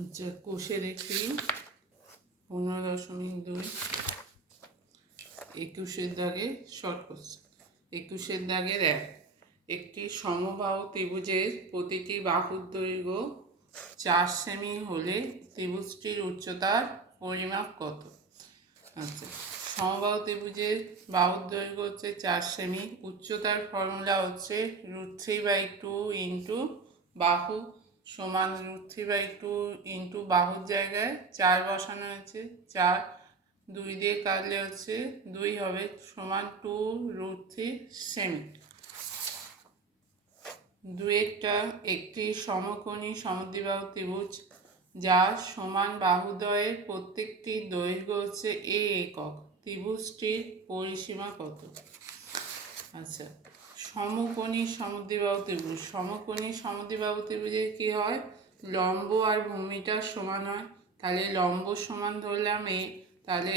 আচ্ছা, কোষের একটি 15.2 21 দাগে শর্ট কোশ্চেন। 21 দাগের একটি সমবাহু ত্রিভুজের প্রতিটি বাহুর দৈর্ঘ্য 4 সেমি হলে ত্রিভুজটির উচ্চতার পরিমাপ কত? আচ্ছা, সমবাহু ত্রিভুজের বাহুর দৈর্ঘ্য হচ্ছে 4 সেমি, উচ্চতার ফর্মুলা হচ্ছে √3/2 ইন্টু বাহু সমান √3/2 ইন্টু বাহুর জায়গায় 4 বসানো হয়েছে, 4 2 দিয়ে কাটলে হচ্ছে 2 হবে, সমান 2√3 সেমি। দুয়েরটা একটি সমকোণী সমদ্বিবাহু ত্রিভুজ যার সমান বাহুদ্বয়ের প্রত্যেকটির দৈর্ঘ্য হচ্ছে a একক, ত্রিভুজটির পরিসীমা কত? আচ্ছা, সমকোণী সমদ্বিবাহু ত্রিভুজ, সমকোণী সমদ্বিবাহু ত্রিভুজের কী হয়, লম্ব আর ভূমিটা সমান হয়। তাহলে লম্ব সমান ধরলাম a, তাহলে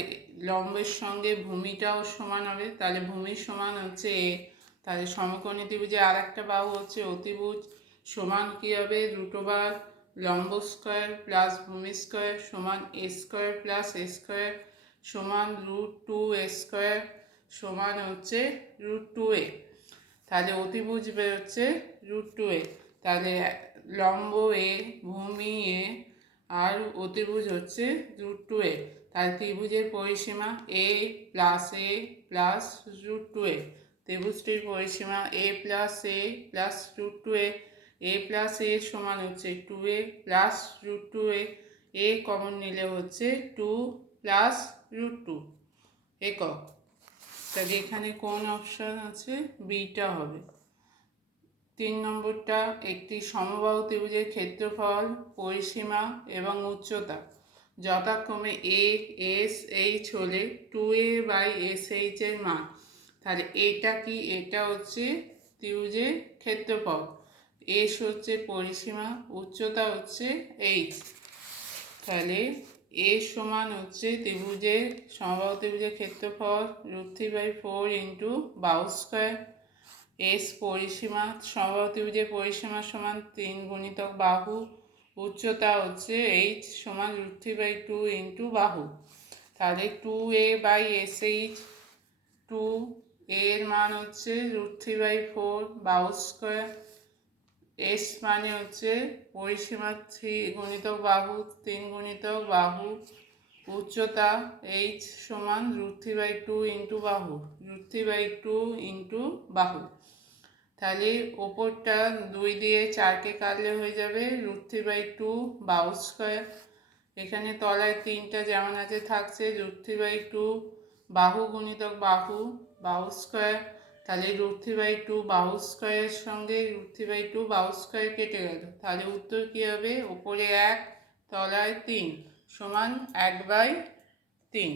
লম্বের সঙ্গে ভূমিটাও সমান হবে, তাহলে ভূমির সমান হচ্ছে a। তাহলে সমকোণী ত্রিভুজে আর একটা বাহু হচ্ছে অতিভুজ, সমান কী হবে, √ওভার লম্ব স্কোয়ার প্লাস ভূমি স্কোয়ার সমান a square plus a square সমান √2a স্কোয়ার সমান হচ্ছে √2a। তাহলে অতিভুজ বেরোচ্ছে √2a, তাহলে লম্ব a, ভূমি a আর অতিভুজ হচ্ছে √2a। তাহলে ত্রিভুজের পরিসীমা a প্লাস √2a, ত্রিভুজটির পরিসীমা a plus √2a, a plus a সমান হচ্ছে 2a plus √2a, a common নিলে হচ্ছে 2 প্লাস √2 একক। তাহলে এখানে কোন অপশান আছে, বিটা হবে। 3 নম্বরটা একটি সমবাহু ত্রিভুজের ক্ষেত্রফল, পরিসীমা এবং উচ্চতা যথাক্রমে a s h হলে 2a/sh এর মান। তাহলে এটা কি, এটা হচ্ছে ত্রিভুজের ক্ষেত্রফল, s হচ্ছে পরিসীমা, উচ্চতা হচ্ছে h। তাহলে a সমান হচ্ছে ত্রিভুজের সমবাহু ত্রিভুজের ক্ষেত্রফল √3/4 ইন্টু বাহু স্কোয়ার, s পরিসীমা, সমবাহু ত্রিভুজের পরিসীমা সমান 3 গুণিতক বাহু, উচ্চতা হচ্ছে h সমান √3/2 ইন্টু বাহু। তাহলে 2a/sh, 2 এর মান হচ্ছে √3/4 বাহু স্কোয়ার, s মানে হচ্ছে পরিসীমা 3 গুণিতক বাহু, 3 গুণিতক বাহু, উচ্চতা h সমান √3/2 ইন্টু বাহু, √3/2 ইন্টু বাহু। তাহলে ওপরটা 2 দিয়ে 4কে কাটলে হয়ে যাবে √3/2 বাহু স্কোয়ার, এখানে তলায় 3টা যেমন আছে থাকছে, √3/2 বাহু গুণিতক বাহু, বাহু স্কোয়ার। তাহলে √3/2 বাহু স্কোয়ারের সঙ্গে √3/2 বাহু স্কোয়ার কেটে গেল, তাহলে উত্তর কী হবে, ওপরে 1 তলায় 3 সমান 1/3।